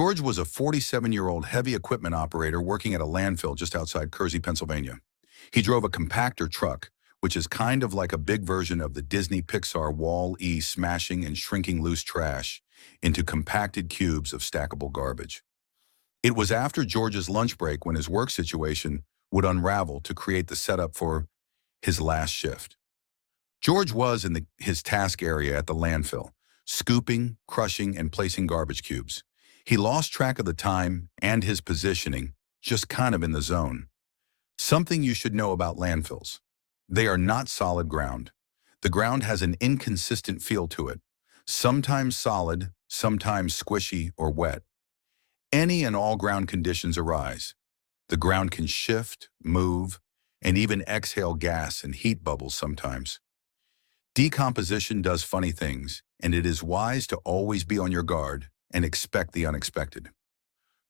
George was a 47-year-old heavy equipment operator working at a landfill just outside Kersey, Pennsylvania. He drove a compactor truck, which is kind of like a big version of the Disney Pixar Wall-E smashing and shrinking loose trash into compacted cubes of stackable garbage. It was after George's lunch break when his work situation would unravel to create the setup for his last shift. George was in his task area at the landfill, scooping, crushing, and placing garbage cubes. He lost track of the time and his positioning, just kind of in the zone. Something you should know about landfills. They are not solid ground. The ground has an inconsistent feel to it, sometimes solid, sometimes squishy or wet. Any and all ground conditions arise. The ground can shift, move, and even exhale gas and heat bubbles sometimes. Decomposition does funny things, and it is wise to always be on your guard and expect the unexpected.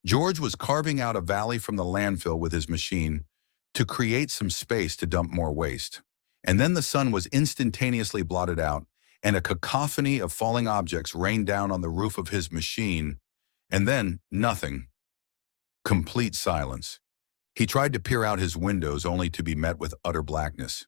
George was carving out a valley from the landfill with his machine to create some space to dump more waste. And then the sun was instantaneously blotted out, and a cacophony of falling objects rained down on the roof of his machine, and then nothing. Complete silence. He tried to peer out his windows only to be met with utter blackness.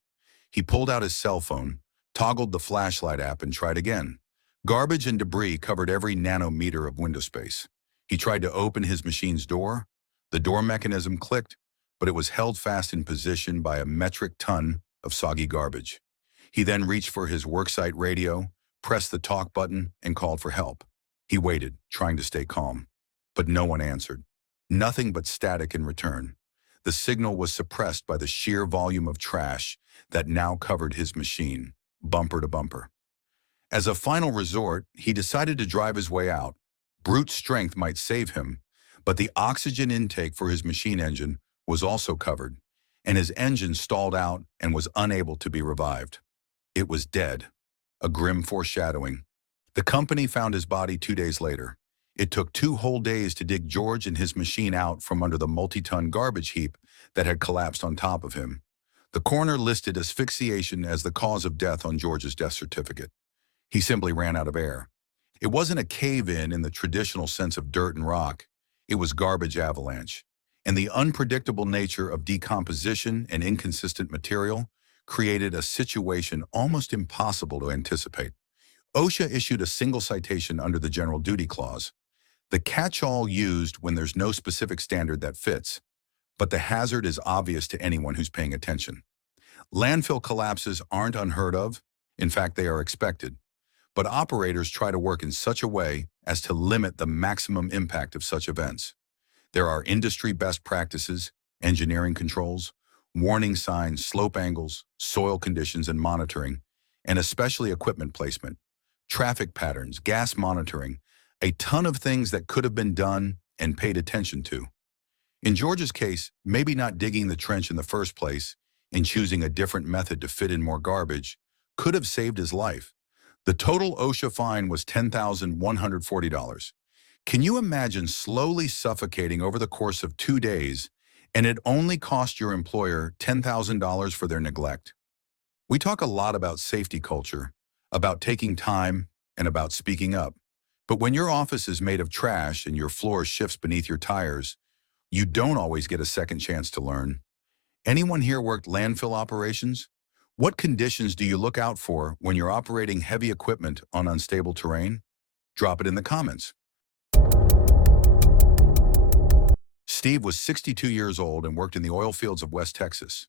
He pulled out his cell phone, toggled the flashlight app, and tried again. Garbage and debris covered every nanometer of window space. He tried to open his machine's door. The door mechanism clicked, but it was held fast in position by a metric ton of soggy garbage. He then reached for his worksite radio, pressed the talk button, and called for help. He waited, trying to stay calm, but no one answered. Nothing but static in return. The signal was suppressed by the sheer volume of trash that now covered his machine, bumper to bumper. As a final resort, he decided to drive his way out. Brute strength might save him, but the oxygen intake for his machine engine was also covered, and his engine stalled out and was unable to be revived. It was dead, a grim foreshadowing. The company found his body 2 days later. It took 2 whole days to dig George and his machine out from under the multi-ton garbage heap that had collapsed on top of him. The coroner listed asphyxiation as the cause of death on George's death certificate. He simply ran out of air. It wasn't a cave-in the traditional sense of dirt and rock. It was garbage avalanche. And the unpredictable nature of decomposition and inconsistent material created a situation almost impossible to anticipate. OSHA issued a single citation under the General Duty Clause, the catch-all used when there's no specific standard that fits, but the hazard is obvious to anyone who's paying attention. Landfill collapses aren't unheard of. In fact, they are expected. But operators try to work in such a way as to limit the maximum impact of such events. There are industry best practices, engineering controls, warning signs, slope angles, soil conditions and monitoring, and especially equipment placement, traffic patterns, gas monitoring, a ton of things that could have been done and paid attention to. In George's case, maybe not digging the trench in the first place and choosing a different method to fit in more garbage could have saved his life. The total OSHA fine was $10,140. Can you imagine slowly suffocating over the course of 2 days and it only cost your employer $10,000 for their neglect? We talk a lot about safety culture, about taking time, and about speaking up. But when your office is made of trash and your floor shifts beneath your tires, you don't always get a second chance to learn. Anyone here worked landfill operations? What conditions do you look out for when you're operating heavy equipment on unstable terrain? Drop it in the comments. Steve was 62 years old and worked in the oil fields of West Texas.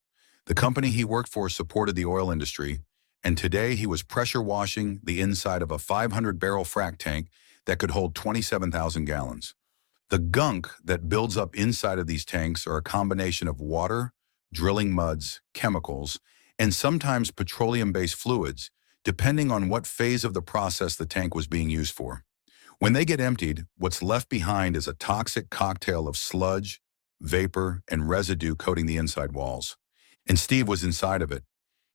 The company he worked for supported the oil industry, and today he was pressure washing the inside of a 500-barrel frac tank that could hold 27,000 gallons. The gunk that builds up inside of these tanks are a combination of water, drilling muds, chemicals, and sometimes petroleum-based fluids, depending on what phase of the process the tank was being used for. When they get emptied, what's left behind is a toxic cocktail of sludge, vapor, and residue coating the inside walls. And Steve was inside of it.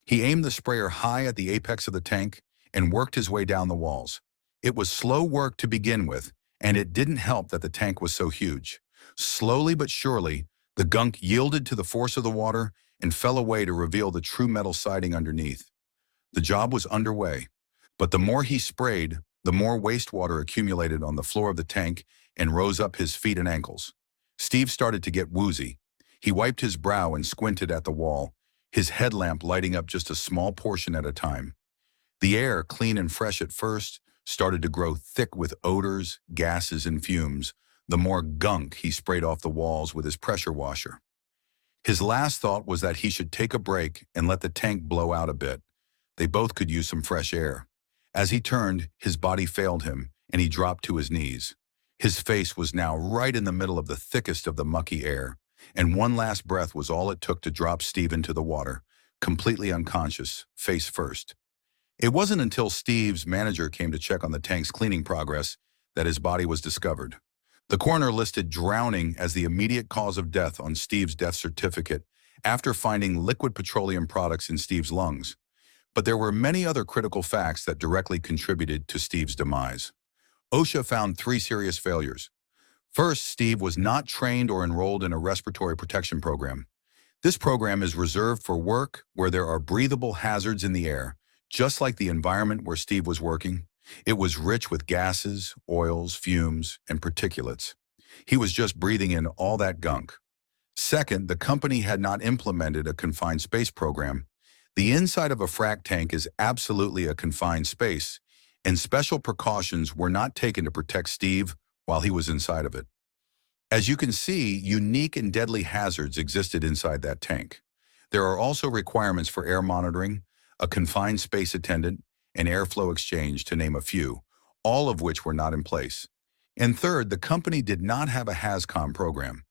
He aimed the sprayer high at the apex of the tank and worked his way down the walls. It was slow work to begin with, and it didn't help that the tank was so huge. Slowly but surely, the gunk yielded to the force of the water and fell away to reveal the true metal siding underneath. The job was underway, but the more he sprayed, the more wastewater accumulated on the floor of the tank and rose up his feet and ankles. Steve started to get woozy. He wiped his brow and squinted at the wall, his headlamp lighting up just a small portion at a time. The air, clean and fresh at first, started to grow thick with odors, gases, and fumes, the more gunk he sprayed off the walls with his pressure washer. His last thought was that he should take a break and let the tank blow out a bit. They both could use some fresh air. As he turned, his body failed him, and he dropped to his knees. His face was now right in the middle of the thickest of the mucky air, and one last breath was all it took to drop Steve into the water, completely unconscious, face first. It wasn't until Steve's manager came to check on the tank's cleaning progress that his body was discovered. The coroner listed drowning as the immediate cause of death on Steve's death certificate after finding liquid petroleum products in Steve's lungs. But there were many other critical facts that directly contributed to Steve's demise. OSHA found 3 serious failures. First, Steve was not trained or enrolled in a respiratory protection program. This program is reserved for work where there are breathable hazards in the air, just like the environment where Steve was working. It was rich with gases, oils, fumes, and particulates. He was just breathing in all that gunk. Second, the company had not implemented a confined space program. The inside of a frac tank is absolutely a confined space, and special precautions were not taken to protect Steve while he was inside of it. As you can see, unique and deadly hazards existed inside that tank. There are also requirements for air monitoring, a confined space attendant, and airflow exchange, to name a few, all of which were not in place. And third, the company did not have a HAZCOM program.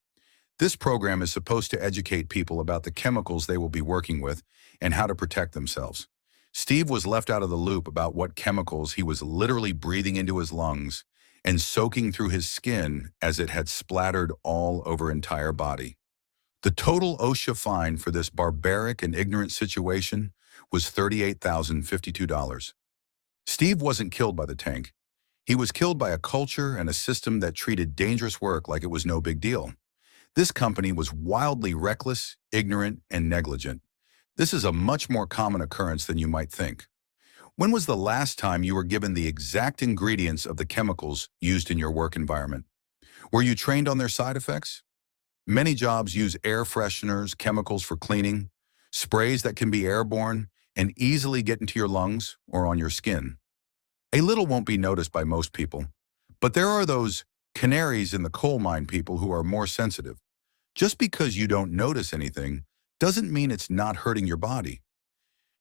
This program is supposed to educate people about the chemicals they will be working with and how to protect themselves. Steve was left out of the loop about what chemicals he was literally breathing into his lungs and soaking through his skin as it had splattered all over his entire body. The total OSHA fine for this barbaric and ignorant situation was $38,052. Steve wasn't killed by the tank. He was killed by a culture and a system that treated dangerous work like it was no big deal. This company was wildly reckless, ignorant, and negligent. This is a much more common occurrence than you might think. When was the last time you were given the exact ingredients of the chemicals used in your work environment? Were you trained on their side effects? Many jobs use air fresheners, chemicals for cleaning, sprays that can be airborne and easily get into your lungs or on your skin. A little won't be noticed by most people, but there are those canaries in the coal mine people who are more sensitive. Just because you don't notice anything doesn't mean it's not hurting your body.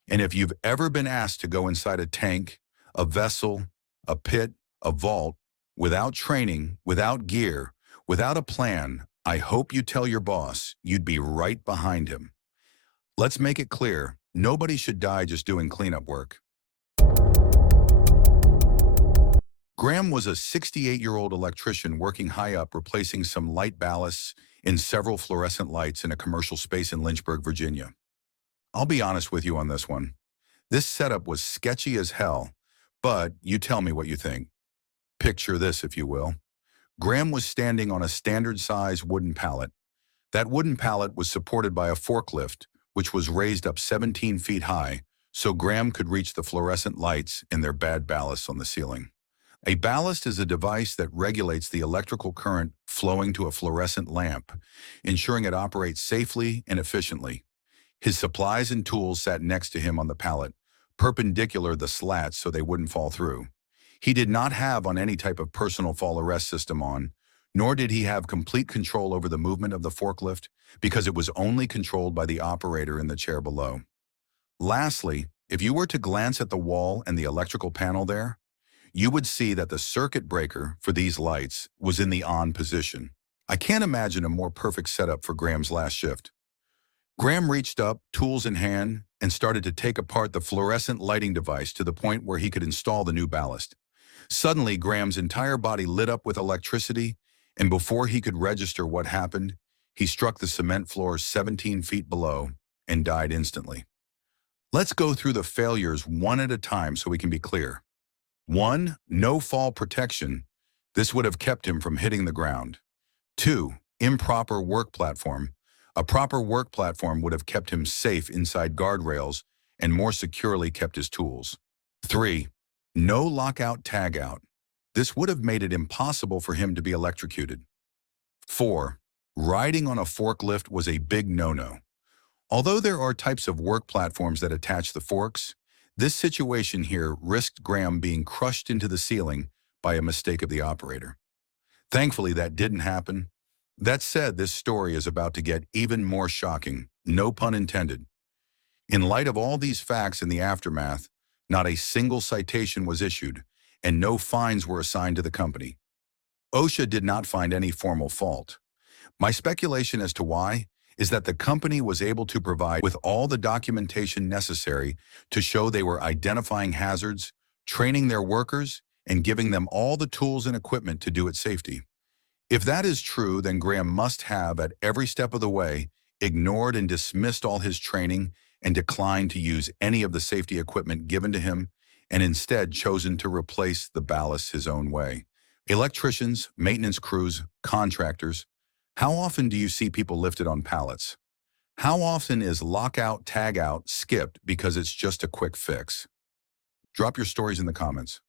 And if you've ever been asked to go inside a tank, a vessel, a pit, a vault, without training, without gear, without a plan, I hope you tell your boss you'd be right behind him. Let's make it clear, nobody should die just doing cleanup work. Graham was a 68-year-old electrician working high up replacing some light ballasts in several fluorescent lights in a commercial space in Lynchburg, Virginia. I'll be honest with you on this one. This setup was sketchy as hell, but you tell me what you think. Picture this, if you will. Graham was standing on a standard-size wooden pallet. That wooden pallet was supported by a forklift, which was raised up 17 feet high, so Graham could reach the fluorescent lights in their bad ballasts on the ceiling. A ballast is a device that regulates the electrical current flowing to a fluorescent lamp, ensuring it operates safely and efficiently. His supplies and tools sat next to him on the pallet, perpendicular the slats so they wouldn't fall through. He did not have on any type of personal fall arrest system on, nor did he have complete control over the movement of the forklift because it was only controlled by the operator in the chair below. Lastly, if you were to glance at the wall and the electrical panel there, you would see that the circuit breaker for these lights was in the on position. I can't imagine a more perfect setup for Graham's last shift. Graham reached up, tools in hand, and started to take apart the fluorescent lighting device to the point where he could install the new ballast. Suddenly, Graham's entire body lit up with electricity, and before he could register what happened, he struck the cement floor 17 feet below and died instantly. Let's go through the failures one at a time so we can be clear. 1. No fall protection. This would have kept him from hitting the ground. 2. Improper work platform. A proper work platform would have kept him safe inside guardrails and more securely kept his tools. 3. No lockout tagout. This would have made it impossible for him to be electrocuted. 4. Riding on a forklift was a big no-no. Although there are types of work platforms that attach the forks, this situation here risked Graham being crushed into the ceiling by a mistake of the operator. Thankfully, that didn't happen. That said, this story is about to get even more shocking, no pun intended. In light of all these facts in the aftermath, not a single citation was issued, and no fines were assigned to the company. OSHA did not find any formal fault. My speculation as to why is that the company was able to provide with all the documentation necessary to show they were identifying hazards, training their workers, and giving them all the tools and equipment to do it safety. If that is true, then Graham must have, at every step of the way, ignored and dismissed all his training and declined to use any of the safety equipment given to him, and instead chosen to replace the ballast his own way. Electricians, maintenance crews, contractors, how often do you see people lifted on pallets? How often is lockout, tagout skipped because it's just a quick fix? Drop your stories in the comments.